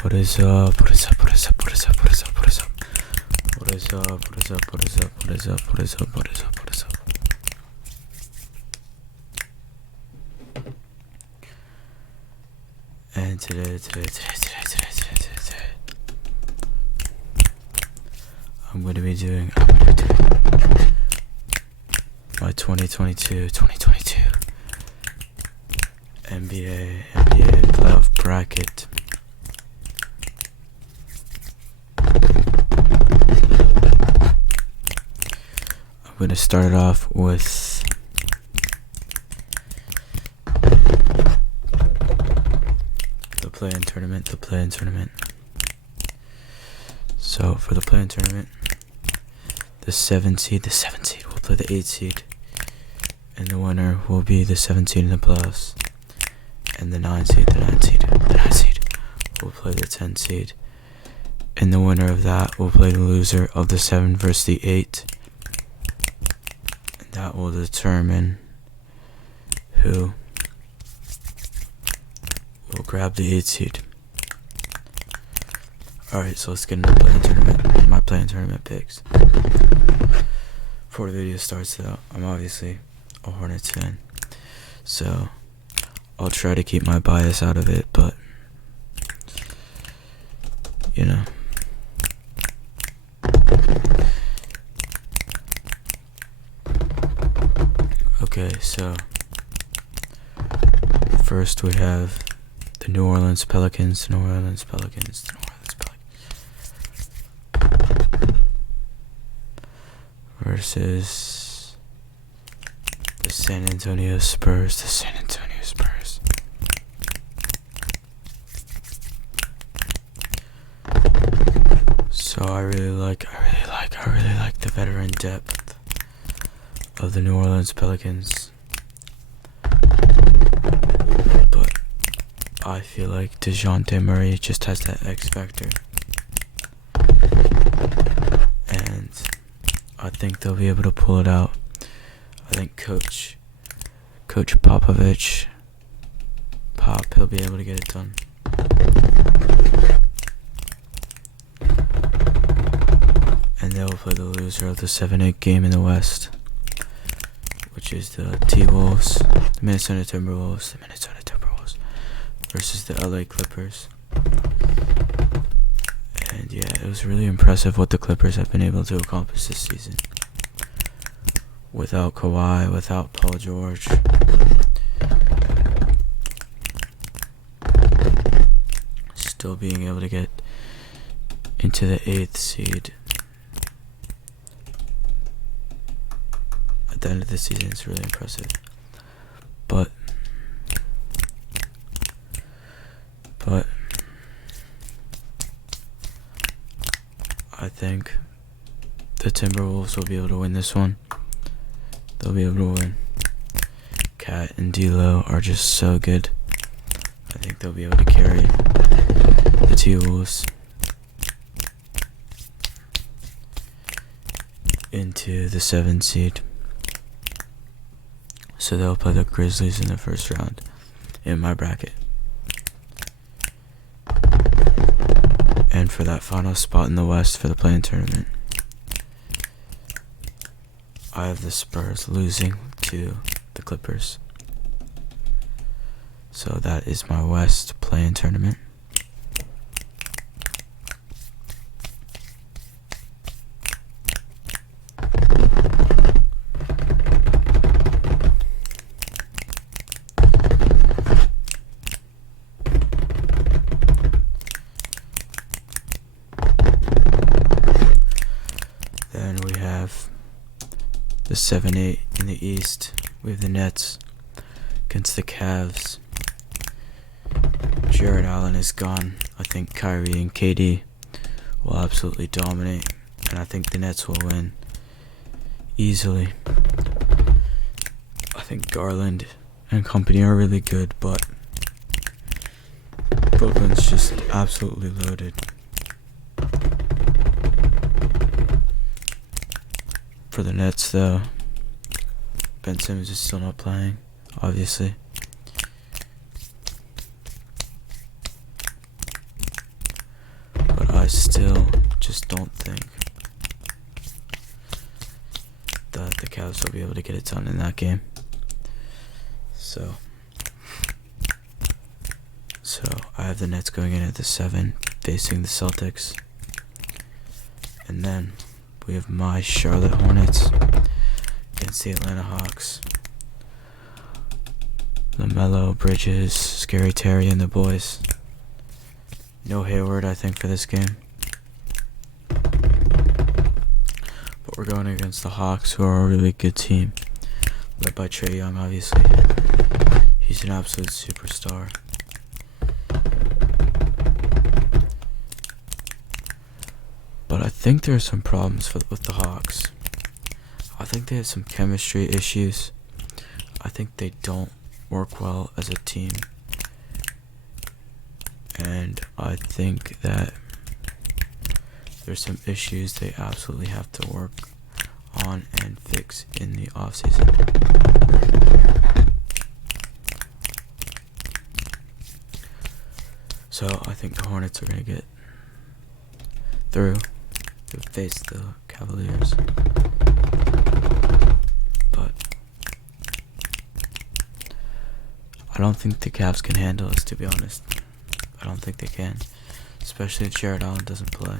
What is up? What is up? What is up? What is up? What is up? What is up? What is up? What is up? What is up? What is up? What is up? What is up? What is up? And today, I'm gonna be doing my 2022 NBA playoff bracket. I'm gonna start it off with the play-in tournament. So for the play-in tournament, the 7 seed will play the 8 seed, and the winner will be the 7 seed in the playoffs. And the 9 seed will play the 10 seed, and the winner of that will play the loser of the 7 versus the 8, and that will determine who will grab the 8 seed. Alright, so let's get into my play-in tournament picks. Before the video starts though, I'm obviously a Hornets fan, so I'll try to keep my bias out of it, but you know. Okay, so first we have the New Orleans Pelicans versus the San Antonio Spurs. So I really like the veteran depth of the New Orleans Pelicans, but I feel like DeJounte Murray just has that X factor, and I think they'll be able to pull it out. I think Coach Popovich, he'll be able to get it done. And they'll play the loser of the 7-8 game in the West, which is the T-Wolves, the Minnesota Timberwolves versus the LA Clippers. And yeah, it was really impressive what the Clippers have been able to accomplish this season. Without Kawhi, without Paul George. Still being able to get into the 8th seed at the end of the season is really impressive. But I think the Timberwolves will be able to win this one. They'll be able to win. Cat and D'Lo are just so good. I think they'll be able to carry the T-Wolves into the 7 seed. So they'll play the Grizzlies in the first round in my bracket. And for that final spot in the West for the play-in tournament, I have the Spurs losing to the Clippers. So that is my West play-in tournament. Then we have the 7-8 in the East. We have the Nets against the Cavs. Jared Allen is gone. I think Kyrie and KD will absolutely dominate, and I think the Nets will win easily. I think Garland and company are really good, but Brooklyn's just absolutely loaded. For the Nets, though, Ben Simmons is still not playing, obviously. still just don't think that the Cavs will be able to get it done in that game. So I have the Nets going in at the 7, facing the Celtics. And then we have my Charlotte Hornets against the Atlanta Hawks. LaMelo, Bridges, Scary Terry, and the boys. No Hayward, I think, for this game. But we're going against the Hawks, who are a really good team. Led by Trae Young, obviously. He's an absolute superstar. But I think there are some problems with the Hawks. I think they have some chemistry issues. I think they don't work well as a team. And I think that there's some issues they absolutely have to work on and fix in the offseason. So I think the Hornets are going to get through to face the Cavaliers. But I don't think the Cavs can handle us, to be honest. I don't think they can. Especially if Jared Allen doesn't play.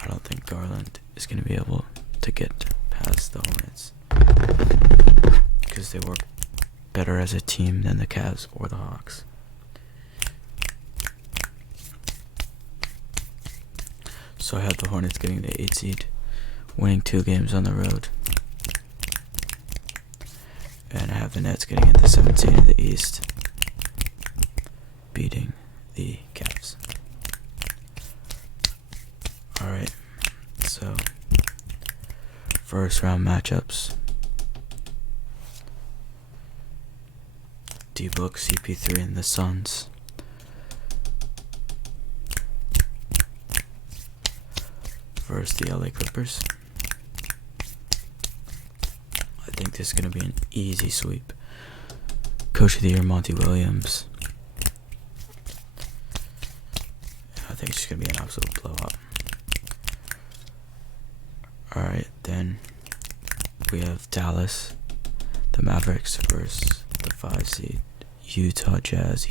I don't think Garland is going to be able to get past the Hornets. Because they work better as a team than the Cavs or the Hawks. So I have the Hornets getting the 8 seed, winning 2 games on the road. And I have the Nets getting into 17 in the East, beating the Cavs. Alright, so first round matchups. D-Book, CP3, and the Suns. Versus the LA Clippers. I think this is going to be an easy sweep. Coach of the Year, Monty Williams. I think it's just going to be an absolute blowout. Alright, then we have Dallas, the Mavericks versus the 5 seed, Utah Jazz.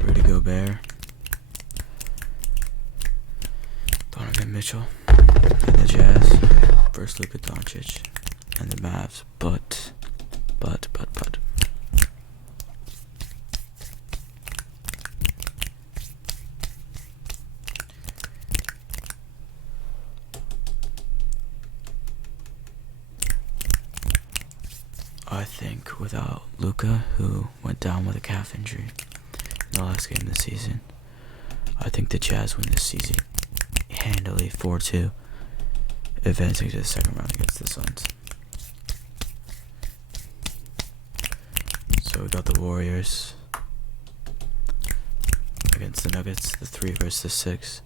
Rudy Gobert, Donovan Mitchell, and the Jazz versus Luka Doncic and the Mavs. But I think without Luka, who went down with a calf injury in the last game of the season, I think the Jazz win this season handily 4-2, advancing to the second round against the Suns. So we got the Warriors against the Nuggets, the 3 versus the 6.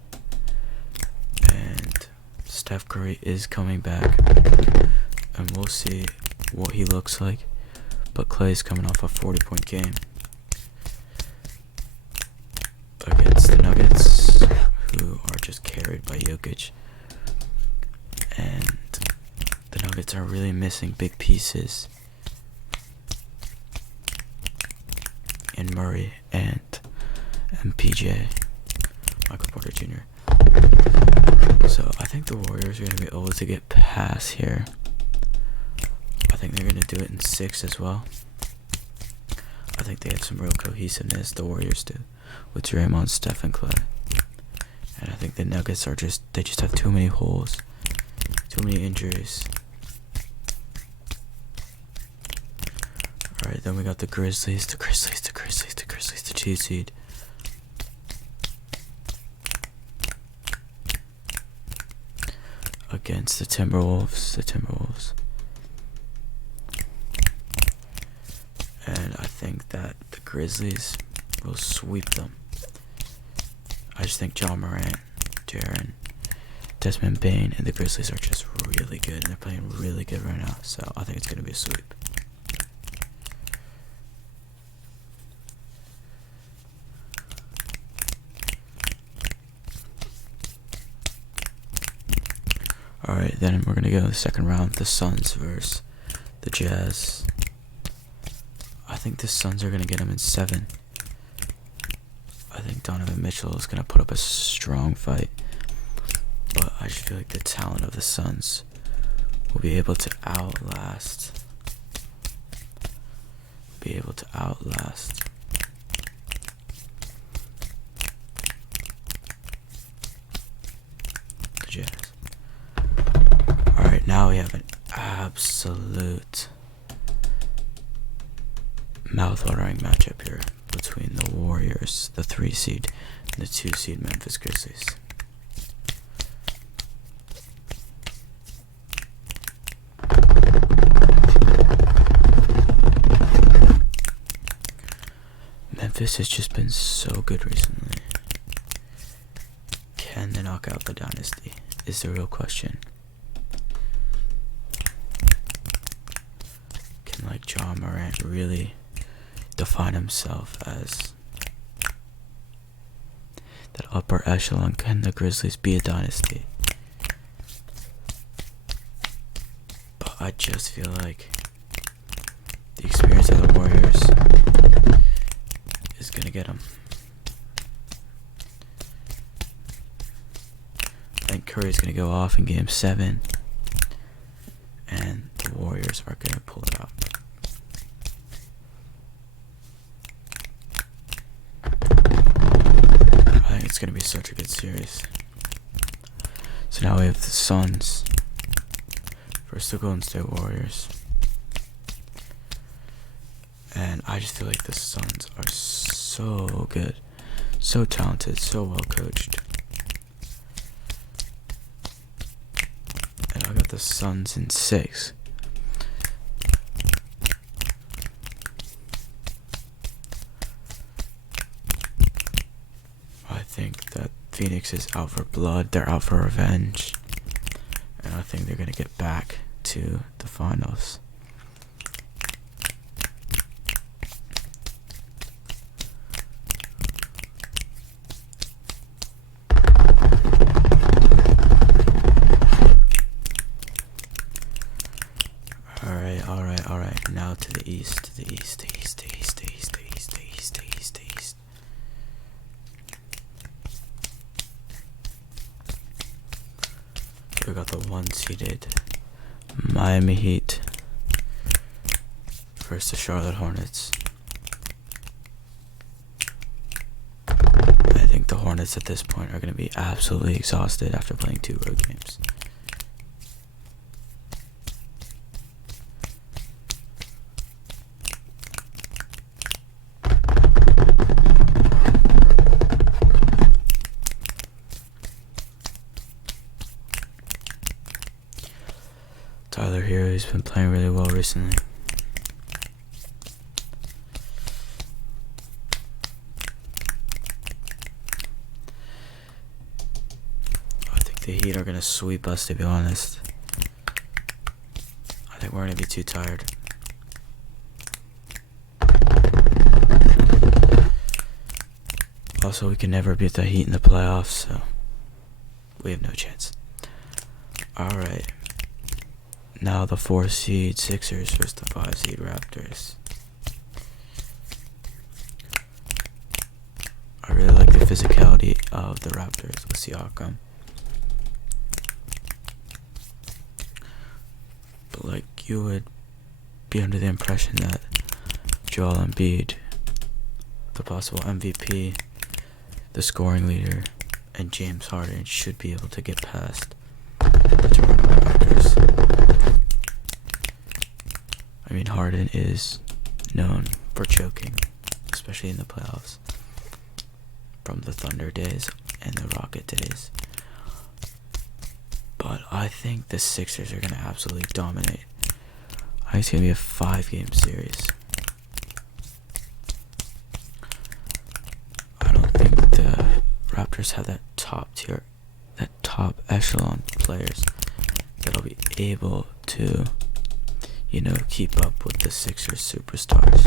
And Steph Curry is coming back, and we'll see what he looks like. But Clay's coming off a 40-point game against the Nuggets, who are just carried by Jokic. And the Nuggets are really missing big pieces in Murray and MPJ, Michael Porter Jr. So I think the Warriors are going to be able to get past here. I think they're going to do it in 6 as well. I think they have some real cohesiveness, the Warriors do, with Draymond, Steph, and Clay. And I think the Nuggets they just have too many holes, too many injuries. Alright, then we got the Grizzlies, the 2 seed. Against the Timberwolves. And I think that the Grizzlies will sweep them. I just think John Morant, Jaren, Desmond Bane, and the Grizzlies are just really good, and they're playing really good right now. So I think it's going to be a sweep. Alright, then we're gonna go the second round. The Suns versus the Jazz. I think the Suns are gonna get them in 7. I think Donovan Mitchell is gonna put up a strong fight, but I just feel like the talent of the Suns will be able to outlast. The Jazz. Alright, now we have an absolute mouth-watering matchup here between the Warriors, the 3 seed, and the 2 seed Memphis Grizzlies. Memphis has just been so good recently. Can they knock out the dynasty? Is the real question. Can Ja Morant really define himself as that upper echelon? Can the Grizzlies be a dynasty? But I just feel like the experience of the Warriors is gonna get them. I think Curry's gonna go off in game 7, and the Warriors are gonna pull it out. I think it's gonna be such a good series. So now we have the Suns versus the Golden State Warriors. And I just feel like the Suns are so good, so talented, so well coached. And I got the Suns in 6. I think that Phoenix is out for blood, they're out for revenge. And I think they're going to get back to the finals. Alright, now to the east. We got the 1-seeded Miami Heat versus the Charlotte Hornets. I think the Hornets at this point are going to be absolutely exhausted after playing 2 road games. Tyler Hero has been playing really well recently. I think the Heat are going to sweep us, to be honest. I think we're going to be too tired. Also, we can never beat the Heat in the playoffs, so we have no chance. Alright. Now the 4-seed Sixers versus the 5-seed Raptors. I really like the physicality of the Raptors with Siakam. But like, you would be under the impression that Joel Embiid, the possible MVP, the scoring leader, and James Harden should be able to get past the Toronto Raptors. I mean, Harden is known for choking, especially in the playoffs, from the Thunder days and the Rocket days. But I think the Sixers are going to absolutely dominate. I think it's going to be a 5-game series. I don't think the Raptors have that top tier, that top echelon players that'll be able to, keep up with the Sixers superstars.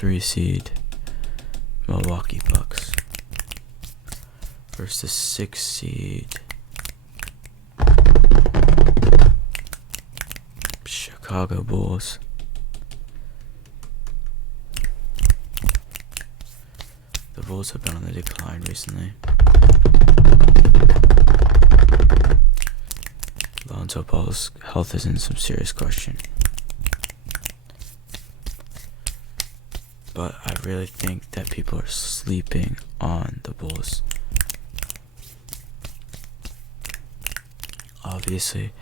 3 seed Milwaukee Bucks versus the 6 seed Chicago Bulls. The Bulls have been on the decline recently. Lonzo Ball's health is in some serious question. But I really think that people are sleeping on the Bulls. Obviously,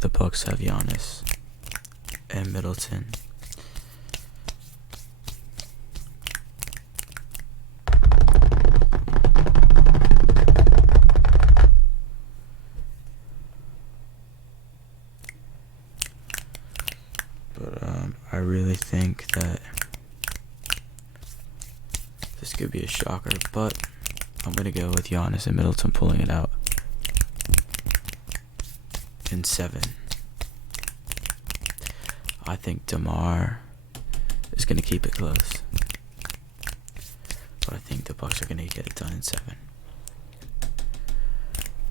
the Bucks have Giannis and Middleton. But I really think that this could be a shocker, but I'm going to go with Giannis and Middleton pulling it out in 7. I think DeMar is going to keep it close, but I think the Bucks are going to get it done in 7.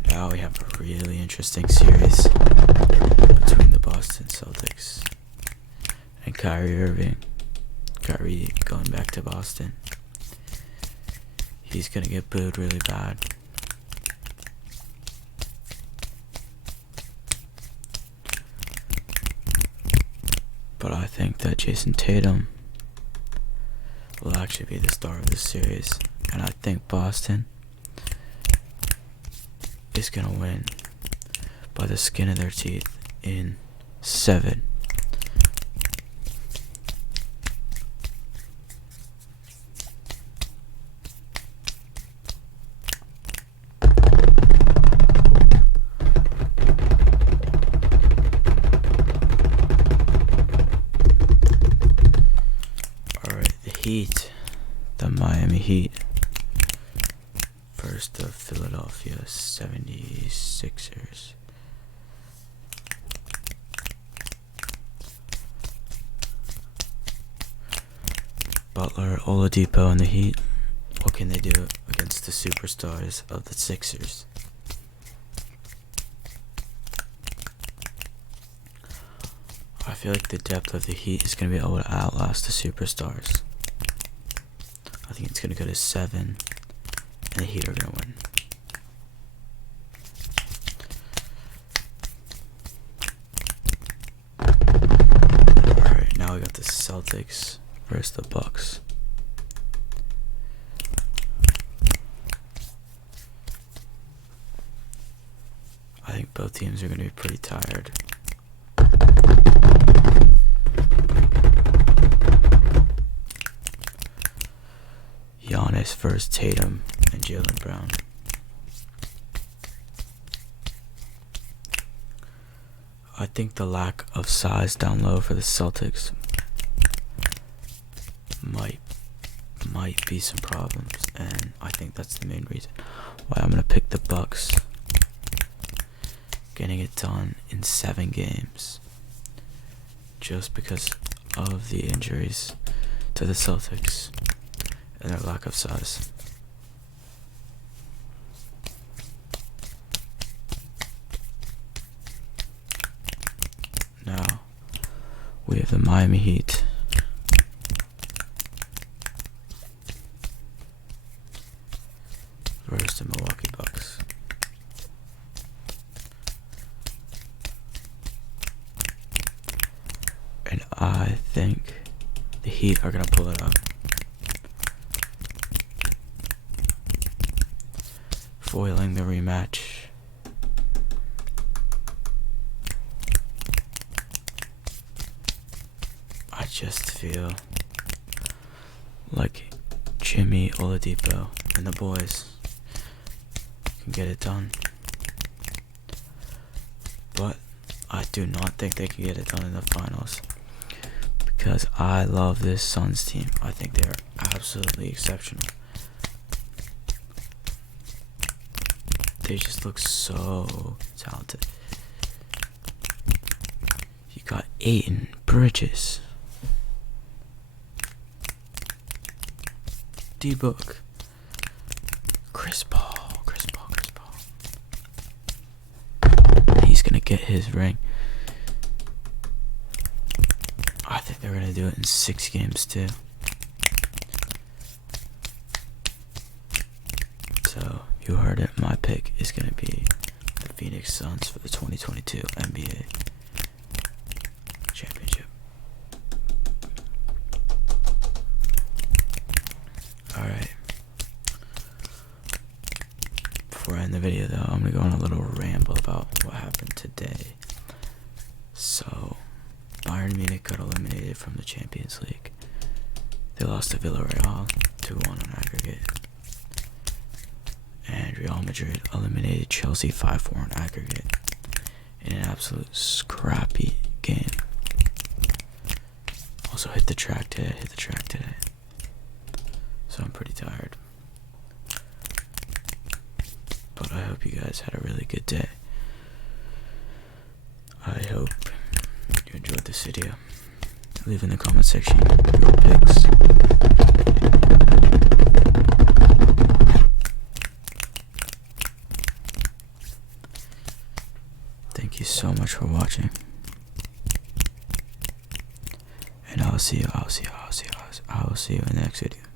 Now we have a really interesting series between the Boston Celtics and Kyrie Irving. Kyrie going back to Boston. He's going to get booed really bad. But I think that Jason Tatum will actually be the star of this series. And I think Boston is going to win by the skin of their teeth in 7. Heat, the Miami Heat versus the Philadelphia 76ers. Butler, Oladipo, and the Heat. What can they do against the superstars of the Sixers? I feel like the depth of the Heat is going to be able to outlast the superstars. I think it's going to go to 7, and the Heat are going to win. Alright, now we got the Celtics versus the Bucks. I think both teams are going to be pretty tired. Giannis versus Tatum and Jaylen Brown. I think the lack of size down low for the Celtics might be some problems, and I think that's the main reason why I'm going to pick the Bucks getting it done in 7 games, just because of the injuries to the Celtics and their lack of size. Now we have the Miami Heat versus the Milwaukee Bucks. And I think the Heat are going to pull it up, foiling the rematch. I just feel like Jimmy, Oladipo, and the boys can get it done. But I do not think they can get it done in the finals, because I love this Suns team. I think they are absolutely exceptional. They just look so talented. You got Ayton, Bridges, D-Book. Chris Paul. He's gonna get his ring. I think they're gonna do it in 6 games too. So you heard it. My pick is gonna be the Phoenix Suns for the 2022 NBA championship. Alright. Before I end the video though, I'm gonna go on a little ramble about what happened today. So, Bayern Munich got eliminated from the Champions League. They lost to Villarreal 2-1 on aggregate. And Real Madrid eliminated Chelsea 5-4 on aggregate in an absolute scrappy game. Also hit the track today. So I'm pretty tired. But I hope you guys had a really good day. I hope you enjoyed this video. Leave in the comment section your picks. Thank you so much for watching. And I will see you in the next video.